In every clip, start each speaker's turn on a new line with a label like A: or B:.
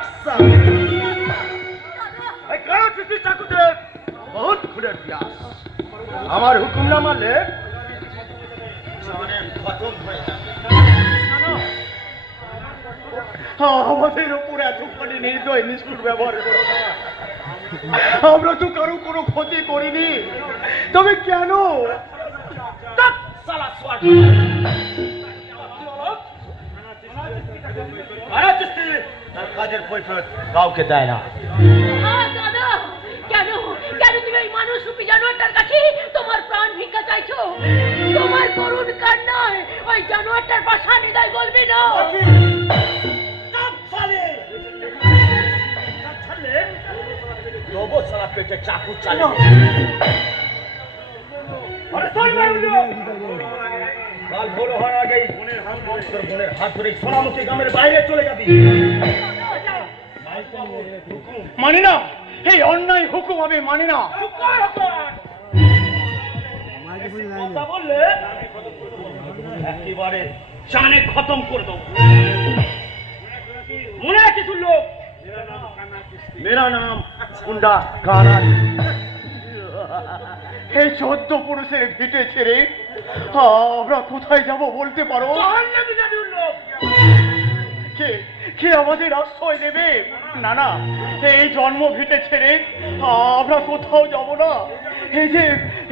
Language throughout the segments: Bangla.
A: আচ্ছা। আমার হুকুম না মানলে আমাদের উপর এত নির্দয়, নিষ্ঠুর ব্যবহার করো আমরা তো কারও কোনো ক্ষতি করিনি। তবে কেন? সালা কাজের কৈফিয়ত কাউকে দেয় না।
B: কেন কেন তুমি মানুষ রূপী জানোয়ারটার কাছে তোমার প্রাণ ভিক্ষা চাইছো? তোমার করুণ কান্নায় ওই জানোয়ারটার হৃদয় গলবে না?
A: চালে সারা পেটে চাকু। কাল ভোর হওয়ার আগেই বোনের হাত ধরে তোর বোনের হাত ধরে সোনামুখী গ্রামের বাইরে চলে যাবি। মানি না। এই অন্যায় হুকুম আমি মানি না। কথা বললে একেবারে জানে খতম করে দেবো। মনে আছে শুনল মেরা নাম গুন্ডা কানা। এই চোদ্দ পুরুষের ভিটে ছেড়ে আমরা কোথায় যাব বলতে পারো? কে কে আমাদের আশ্রয় দেবে না না এই জন্ম ভিটে ছেড়ে আমরা কোথাও যাব না। এই যে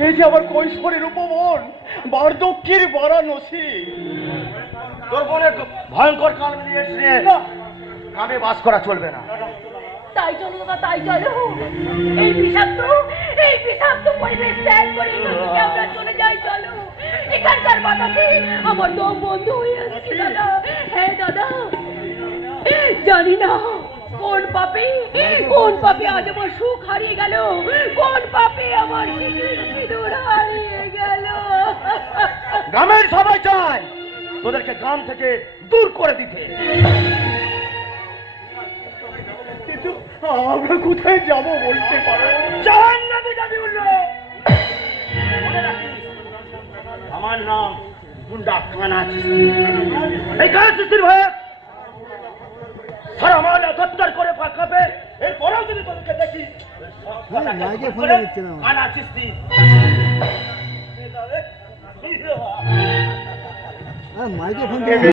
A: এই যে আমার কৈশোরের উপবন বার্ধক্যের বারাণসী। তোর বোনের ভয়ঙ্কর কান নিয়ে কানে বাস করা চলবে না।
B: তাই চলো দাদা তাই চলো। এই বিষাক্ত এই বিষাক্ত পরিবেশ ত্যাগ করে আমরা চলে যাই চলো। এখানকার বাতাসে আমার দম বন্ধ হয়ে আসছে দাদা। জানি না। কোন পাপে? কোন পাপে আজ আমার সুখ হারিয়ে গেল? কোন পাপে আমার সিঁদুর হারিয়ে গেল?
A: গ্রামের সবাই চায় তোদেরকে গ্রাম থেকে দূর করে দিতে। আমরা কোথায় যাব বলতে পারো আমার নাম গুন্ডা চিস্তি। এই কানা চিস্তির ভয়ে সারা মাল একত্তর করে পাকাবে এরপরেও যদি তোদেরকে দেখি
C: হ্যাঁ, মাইকে ফোনে দিচ্ছে না।
A: কানা চিস্তি
C: হ্যাঁ মাইকে ফোন